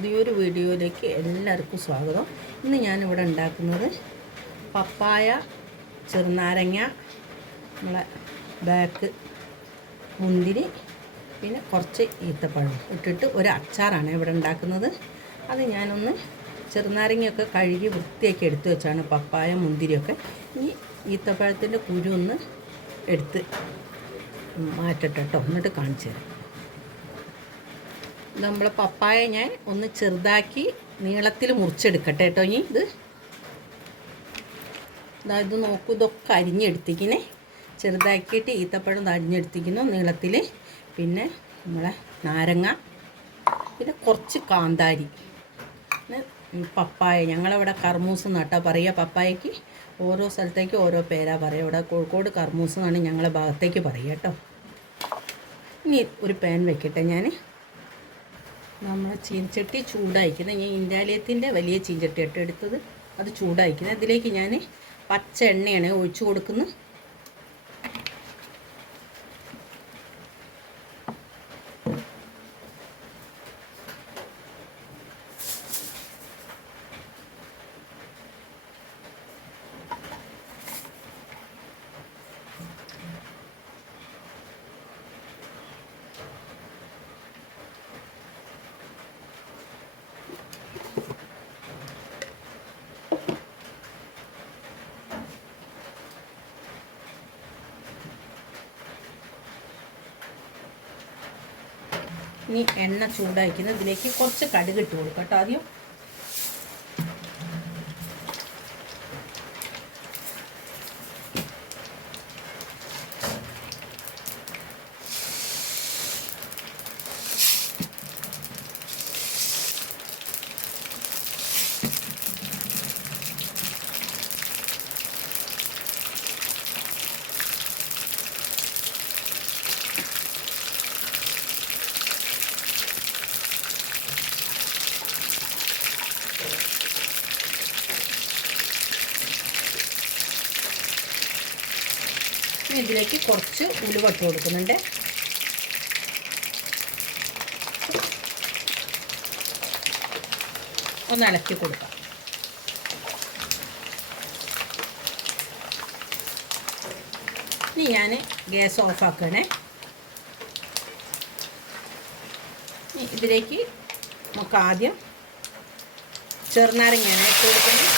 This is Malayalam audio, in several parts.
പുതിയൊരു വീഡിയോയിലേക്ക് എല്ലാവർക്കും സ്വാഗതം. ഇന്ന് ഞാനിവിടെ ഉണ്ടാക്കുന്നത് പപ്പായ ചെറുനാരങ്ങ നമ്മളെ ബാക്ക് മുന്തിരി പിന്നെ കുറച്ച് ഈത്തപ്പഴം ഇട്ടിട്ട് ഒരു അച്ചാറാണ് ഇവിടെ ഉണ്ടാക്കുന്നത്. അത് ഞാനൊന്ന് ചെറുനാരങ്ങയൊക്കെ കഴുകി വൃത്തിയാക്കി എടുത്തു വെച്ചാണ് പപ്പായ മുന്തിരിയൊക്കെ. ഇനി ഈത്തപ്പഴത്തിന്റെ കുരു ഒന്ന് എടുത്ത് മാറ്റട്ടെ കേട്ടോ. എന്നിട്ട് കാണിച്ചു തരാം. ഇത് നമ്മളെ പപ്പായ ഞാൻ ഒന്ന് ചെറുതാക്കി നീളത്തിൽ മുറിച്ചെടുക്കട്ടെ കേട്ടോ. ഇനി ഇത് ഇതാ നോക്കൂ ഇതൊക്കെ അരിഞ്ഞെടുത്തിക്കിനെ ചെറുതാക്കിയിട്ട് ഈത്തപ്പഴം അരിഞ്ഞെടുത്തിക്കുന്നു നീളത്തിൽ. പിന്നെ നമ്മളെ നാരങ്ങ പിന്നെ കുറച്ച് കാന്താരി. പപ്പായ ഞങ്ങളവിടെ കർമൂസ് നട്ടാ പറയുക പപ്പായക്ക്. ഓരോ സ്ഥലത്തേക്ക് ഓരോ പേരാ പറയുക. ഇവിടെ കോഴിക്കോട് കർമൂസ് എന്നാണ് ഞങ്ങളെ ഭാഗത്തേക്ക് പറയുക കേട്ടോ. ഇനി ഒരു പാൻ വെക്കട്ടെ ഞാൻ നമ്മൾ ചീൻചട്ടി ചൂടായിക്കുന്നത്. ഞാൻ ഇൻഡാലിയത്തിന്റെ വലിയ ചീൻചട്ടി ഇട്ട് എടുത്തത്. അത് ചൂടായിക്കുന്നത്. അതിലേക്ക് ഞാൻ പച്ച എണ്ണയാണ് ഒഴിച്ചു കൊടുക്കുന്നത് ഇനി എണ്ണ ചൂടായിരിക്കുന്നത് ഇതിലേക്ക് കുറച്ച് കടുക് ഇട്ട് കൊടുക്കാം കേട്ടോ. ആദ്യം ഇതിലേക്ക് കുറച്ച് ഉലുവ ഇട്ട് കൊടുക്കുന്നുണ്ട്. ഒന്ന് അലക്കി കൊടുക്കാം. ഇനി ഞാൻ ഗ്യാസ് ഓഫാക്കണേ ഇതിലേക്ക് നമുക്ക് ആദ്യം ചെറുനാരങ്ങയാണ് ഇട്ട് കൊടുക്കുന്നത്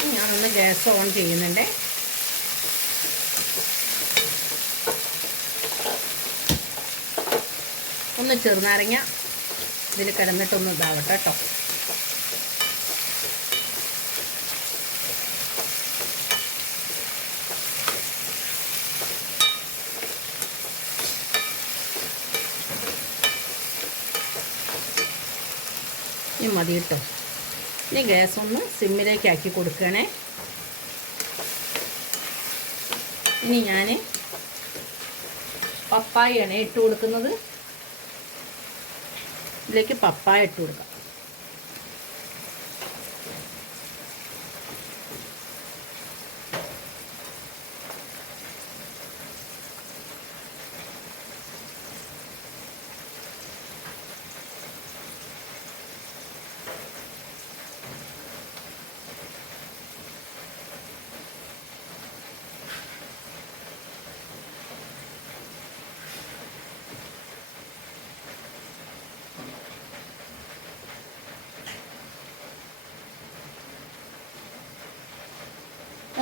ഇനി ഞാനൊന്ന് ഗ്യാസ് ഓൺ ചെയ്യുന്നുണ്ട്. ഒന്ന് ചെറുനാരങ്ങ ഇതിൽ കിടന്നിട്ടൊന്ന് ഇതാവട്ടെ കേട്ടോ. മതി കേട്ടോ ഇനി ഗ്യാസ് ഒന്ന് സിമ്മിലേക്ക് ആക്കി കൊടുക്കണേ. ഇനി ഞാൻ പപ്പായയാണ് ഇട്ട് കൊടുക്കുന്നത്. ഇതിലേക്ക് പപ്പായ ഇട്ട് കൊടുക്കാം.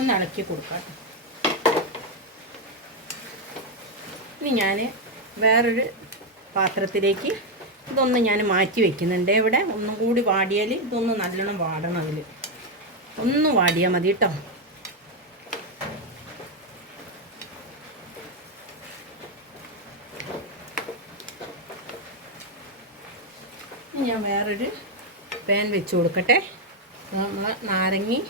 ഒന്ന് ഇളക്കി കൊടുക്കാം ഇനി ഞാൻ വേറൊരു പാത്രത്തിലേക്ക് ഇതൊന്ന് ഞാൻ മാറ്റി വെക്കുന്നുണ്ട്. ഇവിടെ ഒന്നും കൂടി വാടിയാൽ ഇതൊന്ന് നല്ലോണം വാടണം അതിൽ. ഒന്ന് വാടിയാൽ മതി കേട്ടോ. ഞാൻ വേറൊരു പാൻ വെച്ച് കൊടുക്കട്ടെ. നാരങ്ങി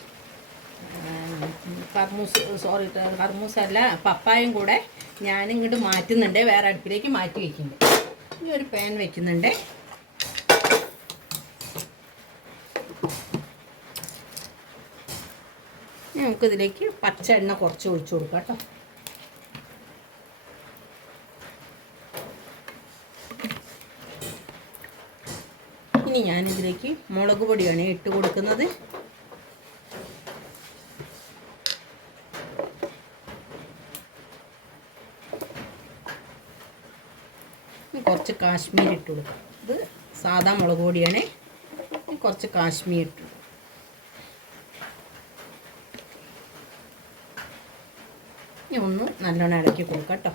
കർമൂസ് സോറി കർമൂസ് അല്ല പപ്പായും കൂടെ ഞാനിങ്ങോട്ട് മാറ്റുന്നുണ്ട്. വേറെ അടുപ്പിലേക്ക് മാറ്റി വയ്ക്കുന്നുണ്ട് ഇനി ഒരു പാൻ വയ്ക്കുന്നുണ്ട് നമുക്കിതിലേക്ക് പച്ച എണ്ണ കുറച്ച് ഒഴിച്ചു കൊടുക്കാം കേട്ടോ. ഇനി ഞാനിതിലേക്ക് മുളക് പൊടിയാണ് ഇട്ട് കൊടുക്കുന്നത്. കുറച്ച് കാശ്മീർ ഇട്ട് കൊടുക്കുക ഇത് സാധാ മുളക് പൊടിയാണ്. കുറച്ച് കാശ്മീർ ഇട്ട് കൊടുക്കാം. ഇനി ഒന്ന് നല്ലോണം ഇളക്കി കൊടുക്കാം കേട്ടോ.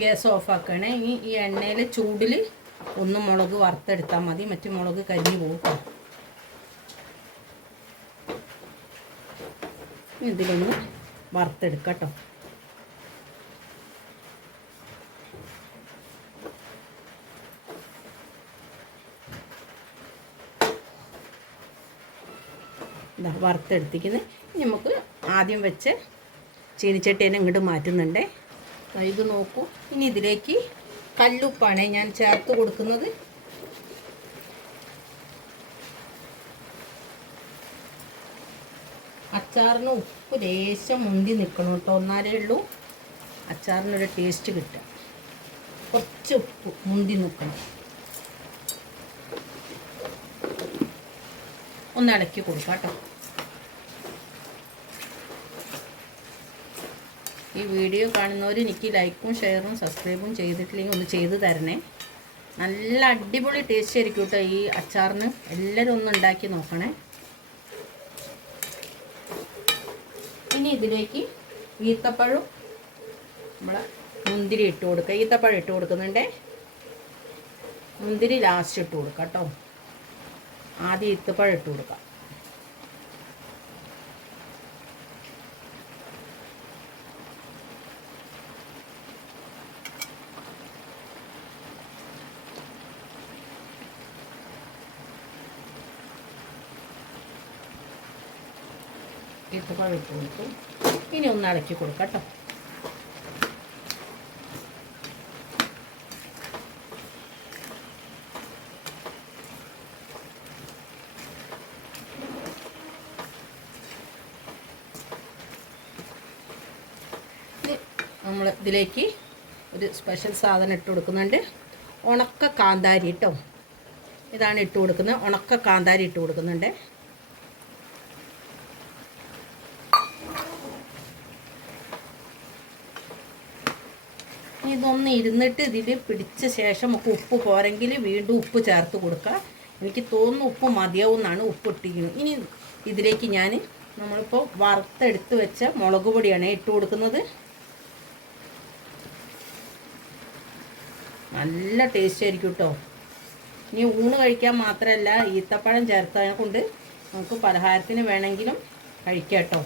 ഗ്യാസ് ഓഫാക്കണേ ഇനി ഈ എണ്ണയിൽ ചൂടിൽ ഒന്ന് മുളക് വറുത്തെടുത്താൽ മതി. മറ്റു മുളക് കരിഞ്ഞു പോകും ഇതിലൊന്ന് വറുത്തെടുക്കാം കേട്ടോ. ഇതാ വറുത്തെടുത്തിക്കുന്നത് നമുക്ക് ആദ്യം വെച്ച് ചീനിച്ചട്ടീനെ ഇങ്ങോട്ട് മാറ്റുന്നുണ്ടേ. ഇത് നോക്കൂ. ഇനി ഇതിലേക്ക് കല്ലുപ്പാണ് ഞാൻ ചേർത്ത് കൊടുക്കുന്നത്. അച്ചാറിന് ഉപ്പ് ലേശം മുന്തി നിൽക്കണം കേട്ടോ. ഒന്നാലേ ഉള്ളൂ. അച്ചാറിനൊരു ടേസ്റ്റ് കിട്ടുക. കുറച്ച് ഉപ്പ് മുന്തി നിൽക്കണം. ഒന്ന് ഇളക്കി കൊടുക്കാം കേട്ടോ. ഈ വീഡിയോ കാണുന്നവർ എനിക്ക് ലൈക്കും ഷെയറും സബ്സ്ക്രൈബും ചെയ്തിട്ടില്ലെങ്കിൽ ഒന്ന് ചെയ്ത് തരണേ. നല്ല അടിപൊളി ടേസ്റ്റ് ആയിരിക്കും കേട്ടോ ഈ അച്ചാറിന്. എല്ലാവരും ഒന്ന് ഉണ്ടാക്കി നോക്കണേ. ഇനി ഇതിലേക്ക് ഈത്തപ്പഴം നമ്മളെ മുന്തിരി ഇട്ട് കൊടുക്കുക ഈത്തപ്പഴം ഇട്ട് കൊടുക്കുന്നുണ്ടേ? മുന്തിരി ലാസ്റ്റ് ഇട്ട് കൊടുക്കാം കേട്ടോ ആദ്യം ഈത്തപ്പഴം ഇട്ട് കൊടുക്കാം. ഈത്തപ്പഴം പഴുപ്പ് കൊടുക്കും ഇനി ഒന്ന് അടക്കി കൊടുക്കാം നമ്മൾ ഇതിലേക്ക് ഒരു സ്പെഷ്യൽ സാധനം ഇട്ട് കൊടുക്കുന്നുണ്ട്. ഉണക്ക കാന്താരി കേട്ടോ ഇതാണ് ഇട്ട് കൊടുക്കുന്നത്. ഉണക്ക കാന്താരി ഇട്ട് കൊടുക്കുന്നുണ്ട്. ഇതൊന്ന് ഇരുന്നിട്ട് ഇതിൽ പിടിച്ച ശേഷം നമുക്ക് ഉപ്പ് പോരെങ്കിൽ വീണ്ടും ഉപ്പ് ചേർത്ത് കൊടുക്കുക. എനിക്ക് തോന്നുന്നു ഉപ്പ് മതിയാവും എന്നാണ് ഉപ്പ് ഇട്ടിരിക്കുന്നത്. ഇനി ഇതിലേക്ക് ഞാൻ നമ്മളിപ്പോൾ വറുത്തെടുത്ത് വെച്ച മുളക് പൊടിയാണ് ഇട്ട് കൊടുക്കുന്നത്. നല്ല ടേസ്റ്റ് ആയിരിക്കും കേട്ടോ ഇനി ഊണ് കഴിക്കാൻ മാത്രമല്ല ഈത്തപ്പഴം ചേർത്തതിനെ കൊണ്ട് നമുക്ക് പലഹാരത്തിന് വേണമെങ്കിലും കഴിക്കാം കേട്ടോ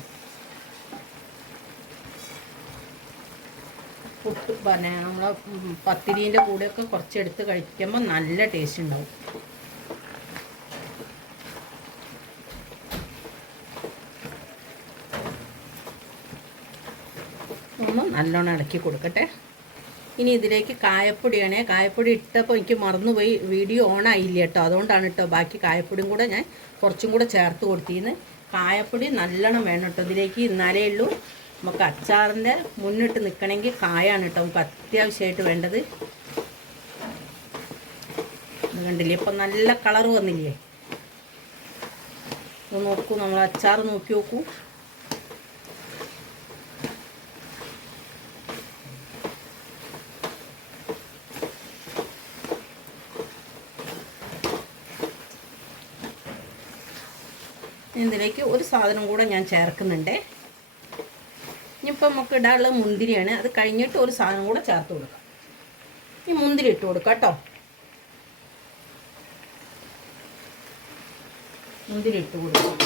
പുട്ട് പിന്നെ നമ്മളെ പത്തിരീന്റെ കൂടെയൊക്കെ കുറച്ച് കുറച്ചെടുത്ത് കഴിക്കുമ്പോൾ നല്ല ടേസ്റ്റ് ഉണ്ടാവും. നല്ലോണം ഇളക്കി കൊടുക്കട്ടെ. ഇനി ഇതിലേക്ക് കായപ്പൊടിയാണ്. കായപ്പൊടി ഇട്ടപ്പോൾ എനിക്ക് മറന്നുപോയി. വീഡിയോ ഓൺ ആയില്ല കേട്ടോ. അതുകൊണ്ടാണ് കേട്ടോ ബാക്കി കായപ്പൊടിയും കൂടെ ഞാൻ കുറച്ചും കൂടെ ചേർത്ത് കൊടുത്തിരുന്നു കായപ്പൊടി നല്ലോണം വേണം കേട്ടോ. ഇതിലേക്ക് എന്നാലേ ഉള്ളൂ. നമുക്ക് അച്ചാറിന്റെ മുന്നിട്ട് നിൽക്കണമെങ്കിൽ കായാണ് കേട്ടോ നമുക്ക് അത്യാവശ്യമായിട്ട് വേണ്ടത്. കണ്ടില്ലേ? ഇപ്പം നല്ല കളർ വന്നില്ലേ? ഇത് നോക്കൂ നമ്മൾ അച്ചാർ നോക്കി നോക്കൂ. ഇതിലേക്ക് ഒരു സാധനം കൂടെ ഞാൻ ചേർക്കുന്നുണ്ട്. ഇനിയിപ്പോൾ നമുക്ക് ഇടാനുള്ള മുന്തിരിയാണ്. അത് കഴിഞ്ഞിട്ട് ഒരു സാധനം കൂടെ ചേർത്ത് കൊടുക്കാം. ഈ മുന്തിരി ഇട്ട് കൊടുക്കാം കേട്ടോ. മുന്തിരി ഇട്ട് കൊടുക്കാം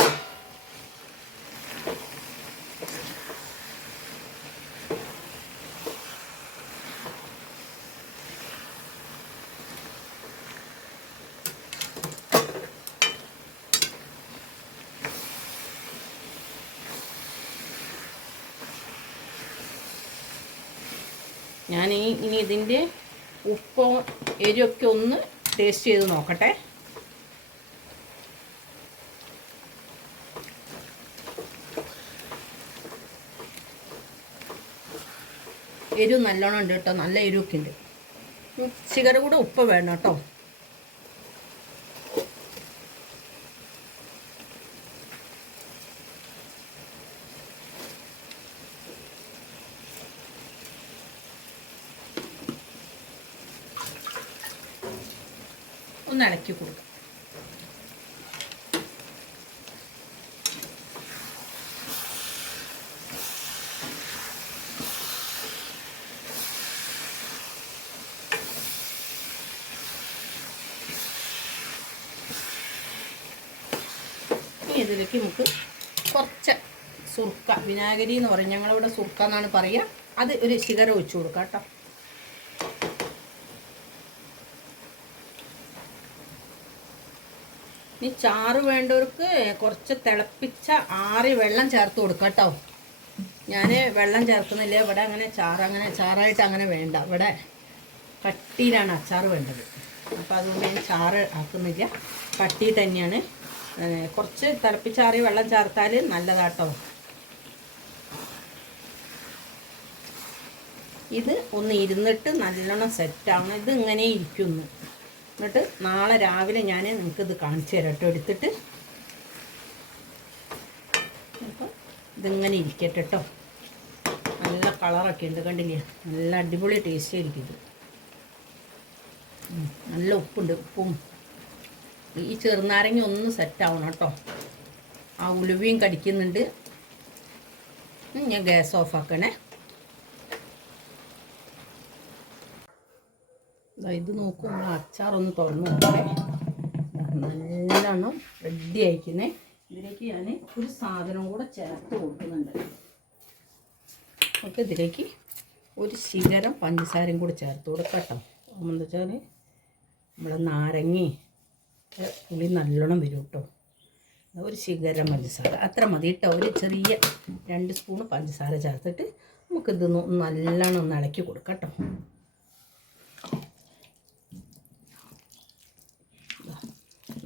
ഞാൻ ഈ ഇനി ഇതിന്റെ ഉപ്പോ എരിവൊക്കെ ഒന്ന് ടേസ്റ്റ് ചെയ്ത് നോക്കട്ടെ. എരിവ് നല്ലോണം ഉണ്ട് കേട്ടോ. നല്ല എരിവൊക്കെ ഉണ്ട്. ചികര കൂടെ ഉപ്പ് വേണം കേട്ടോ. ഒന്ന് ഇളക്കി കൊടുക്കാം. ഇതിലേക്ക് നമുക്ക് കുറച്ച് സുർക്ക വിനാഗിരി എന്ന് പറയും. ഞങ്ങളിവിടെ സുർക്ക എന്നാണ് പറയുക. അത് ഒരു ശിഖരം ഒഴിച്ചു കൊടുക്കാം കേട്ടോ. ഇനി ചാറ് വേണ്ടവർക്ക് കുറച്ച് തിളപ്പിച്ച ആറി വെള്ളം ചേർത്ത് കൊടുക്കാം കേട്ടോ. ഞാൻ വെള്ളം ചേർക്കുന്നില്ല. ഇവിടെ അങ്ങനെ ചാറ് അങ്ങനെ ചാറായിട്ട് അങ്ങനെ വേണ്ട. ഇവിടെ കട്ടിയിലാണ് അച്ചാർ വേണ്ടത്. അപ്പോൾ അതുകൊണ്ട് ഞാൻ ചാറ് ആക്കുന്നില്ല. കട്ടി തന്നെയാണ്. കുറച്ച് തിളപ്പിച്ചാറി വെള്ളം ചേർത്താൽ നല്ലതാട്ടോ. ഇത് ഒന്ന് ഇരുന്നിട്ട് നല്ലോണം സെറ്റാവണം ഇത് ഇങ്ങനെ ഇരിക്കുന്നു. എന്നിട്ട് നാളെ രാവിലെ ഞാൻ നിങ്ങൾക്ക് ഇത് കാണിച്ചു തരാം കേട്ടോ എടുത്തിട്ട് അപ്പോൾ ഇതിങ്ങനെ ഇരിക്കട്ടെ കേട്ടോ നല്ല കളറൊക്കെ ഉണ്ട് കണ്ടില്ലേ? നല്ല അടിപൊളി ടേസ്റ്റ് ആയിരിക്കും ഇത്. നല്ല ഉപ്പുണ്ട്. ഉപ്പും. ഈ ചെറുനാരങ്ങ ഒന്ന് സെറ്റാവണം കേട്ടോ ആ ഉലുവയും കടിക്കുന്നുണ്ട്. ഞാൻ ഗ്യാസ് ഓഫ് ആക്കണേ. ഇത് നോക്കൂ നമ്മൾ അച്ചാറൊന്ന് തുറന്ന് നോക്കണേ നല്ലോണം റെഡി ആയിക്കുന്നേ. ഇതിലേക്ക് ഞാൻ ഒരു സാധനം കൂടെ ചേർത്ത് കൊടുക്കുന്നുണ്ട്. നമുക്ക് ഇതിലേക്ക് ഒരു ശിഖരം പഞ്ചസാരയും കൂടെ ചേർത്ത് കൊടുക്കട്ടോ. എന്താണെന്ന് എന്താ വെച്ചാൽ നമ്മുടെ നാരങ്ങി പുളി നല്ലോണം വരും കേട്ടോ. ഒരു ശിഖരം പഞ്ചസാര. അത്ര മതി കേട്ടോ. ഒരു ചെറിയ രണ്ട് സ്പൂണ് പഞ്ചസാര ചേർത്തിട്ട് നമുക്കിത് നല്ലോണം ഒന്ന് ഇളക്കി കൊടുക്കാം കേട്ടോ.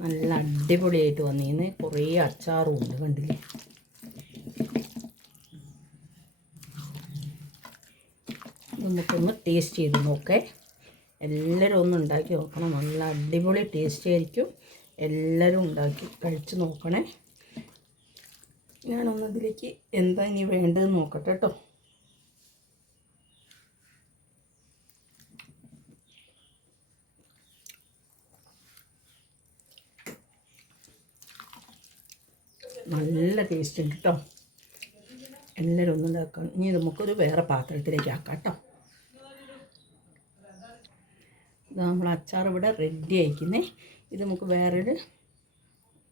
നല്ല അടിപൊളിയായിട്ട് വന്നിന്ന് കുറേ അച്ചാറും ഉണ്ട് കണ്ടില്ലേ? നമുക്കൊന്ന് ടേസ്റ്റ് ചെയ്ത് നോക്കേ. എല്ലാവരും ഒന്ന് ഉണ്ടാക്കി നോക്കണം. നല്ല അടിപൊളി ടേസ്റ്റ് ആയിരിക്കും. എല്ലാവരും ഉണ്ടാക്കി കഴിച്ച് നോക്കണേ. ഞാനൊന്നതിലേക്ക് എന്താ ഇനി വേണ്ടതെന്ന് നോക്കട്ടെ കേട്ടോ. നല്ല ടേസ്റ്റ് ഉണ്ട് കേട്ടോ എല്ലാവരും ഒന്നും ഇതാക്കണം ഇനി നമുക്കൊരു വേറെ പാത്രത്തിലേക്ക് ആക്കാം കേട്ടോ നമ്മൾ അച്ചാർ ഇവിടെ റെഡി ആയിക്കുന്നേ. ഇത് നമുക്ക് വേറൊരു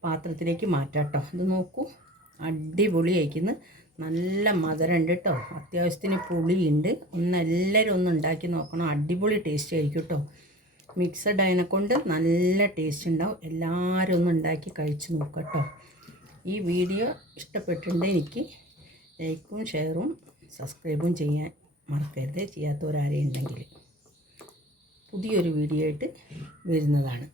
പാത്രത്തിലേക്ക് മാറ്റാം കേട്ടോ ഇത് നോക്കൂ. അടിപൊളി ആയിക്കുന്നു. നല്ല മധുരമുണ്ട് കേട്ടോ അത്യാവശ്യത്തിന് പുളിയുണ്ട്. ഒന്ന് എല്ലാവരും ഒന്ന് ഉണ്ടാക്കി നോക്കണം. അടിപൊളി ടേസ്റ്റ് ആയിരിക്കും കേട്ടോ മിക്സഡ് അതിനെ കൊണ്ട് നല്ല ടേസ്റ്റ് ഉണ്ടാവും. എല്ലാവരും ഒന്ന് ഉണ്ടാക്കി കഴിച്ച് നോക്കാം കേട്ടോ ഈ വീഡിയോ ഇഷ്ടപ്പെട്ടിട്ടുണ്ടെങ്കിൽ എനിക്ക് ലൈക്കും ഷെയറും സബ്സ്ക്രൈബും ചെയ്യാൻ മറക്കരുത്. ചെയ്യാത്തവരാരെയും ഉണ്ടെങ്കിൽ പുതിയൊരു വീഡിയോ ആയിട്ട് വരുന്നതാണ്.